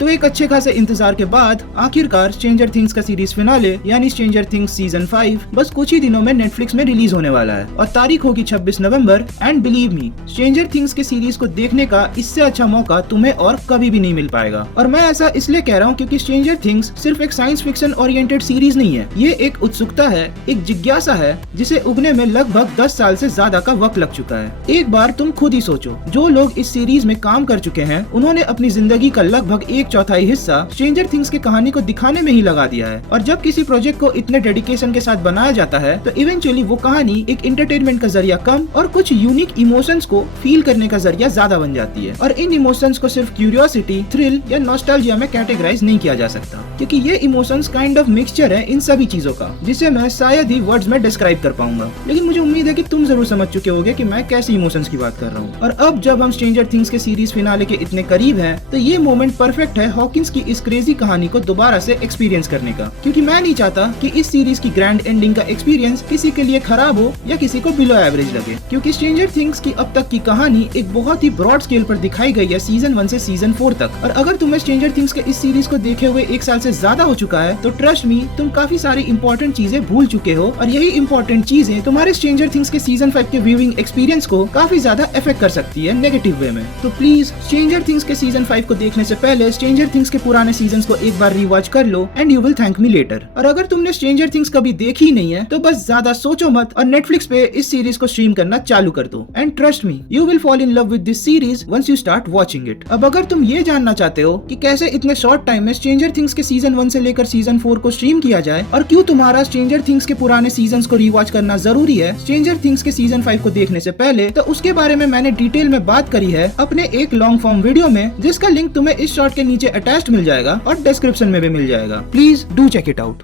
तो एक अच्छे खासे इंतजार के बाद आखिरकार स्ट्रेंजर थिंग्स का सीरीज फिनाले यानी स्ट्रेंजर थिंग्स सीजन 5 बस कुछ ही दिनों में नेटफ्लिक्स में रिलीज होने वाला है और तारीख होगी 26 नवंबर। And believe me, stranger things के सीरीज को देखने का इससे अच्छा मौका तुम्हें और कभी भी नहीं मिल पाएगा। और मैं ऐसा इसलिए कह रहा हूँ क्योंकि स्ट्रेंजर थिंग्स सिर्फ एक साइंस फिक्शन ओरिएंटेड सीरीज नहीं है, ये एक उत्सुकता है, एक जिज्ञासा है जिसे उगने में लगभग 10 साल से ज्यादा का वक्त लग चुका है। एक बार तुम खुद ही सोचो, जो लोग इस सीरीज में काम कर चुके हैं उन्होंने अपनी जिंदगी का लगभग 1/4 हिस्सा स्ट्रेंजर थिंग्स की कहानी को दिखाने में ही लगा दिया है। और जब किसी प्रोजेक्ट को इतने डेडिकेशन के साथ बनाया जाता है तो इवेंचुअली वो कहानी एक एंटरटेनमेंट का जरिया कम और कुछ यूनिक इमोशंस को फील करने का जरिया ज्यादा बन जाती है। और इन इमोशंस को सिर्फ क्यूरियोसिटी, थ्रिल या नॉस्टैल्जिया में कैटेगराइज नहीं किया जा सकता, क्योंकि ये इमोशंस काइंड ऑफ मिक्सचर है इन सभी चीजों का, जिसे मैं शायद ही वर्ड्स में डिस्क्राइब कर पाऊंगा। लेकिन मुझे उम्मीद है कि तुम जरूर समझ चुके होगे कि मैं कैसे इमोशंस की बात कर रहा हूँ। और अब जब हम स्ट्रेंजर थिंग्स के सीरीज फिनाले के इतने करीब हैं, तो ये मोमेंट परफेक्ट है हॉकिंस की इस क्रेजी कहानी को दोबारा से एक्सपीरियंस करने का, क्योंकि मैं नहीं चाहता कि इस सीरीज की ग्रैंड एंडिंग का एक्सपीरियंस किसी के लिए खराब हो या किसी को बिलो एवरेज लगे। क्योंकि स्ट्रेंजर थिंग्स की अब तक की कहानी एक बहुत ही ब्रॉड स्केल पर दिखाई गई है सीजन 1 से सीजन 4 तक। और अगर तुम्हें स्ट्रेंजर थिंग्स के इस सीरीज को देखे हुए 1 साल से ज्यादा हो चुका है तो ट्रस्ट मी, तुम काफी सारी इंपॉर्टेंट चीजें भूल चुके हो, और यही इंपॉर्टेंट चीजें तुम्हारे स्ट्रेंजर थिंग्स के सीजन 5 के व्यूइंग एक्सपीरियंस को काफी ज्यादा इफेक्ट कर सकती है नेगेटिव वे में। तो प्लीज स्ट्रेंजर थिंग्स के सीजन 5 को देखने से पहले स्ट्रेंजर थिंग्स के पुराने सीजन को एक बार रिवॉच कर लो and you will thank me later. और अगर तुमने स्ट्रेंजर थिंग्स कभी देखी ही नहीं है तो बस ज्यादा सोचो मत और नेटफ्लिक्स पे इस सीरीज को स्ट्रीम करना चालू कर दो। And trust me, you will fall in love with this series once you start watching it. अब अगर तुम ये जानना चाहते हो कि कैसे इतने शॉर्ट टाइम में स्ट्रेंजर थिंग्स के सीजन 1 से लेकर सीजन 4 को स्ट्रीम किया जाए और क्यों तुम्हारा स्ट्रेंजर थिंग्स के पुराने सीजन को रिवॉच करना जरूरी है स्ट्रेंजर थिंग्स के सीजन 5 को देखने से पहले, तो उसके बारे में मैंने डिटेल में बात करी है अपने एक लॉन्ग फॉर्म वीडियो में, जिसका लिंक तुम्हें इस शॉर्ट के नीचे अटैच्ड मिल जाएगा और डिस्क्रिप्शन में भी मिल जाएगा। Please do check it out.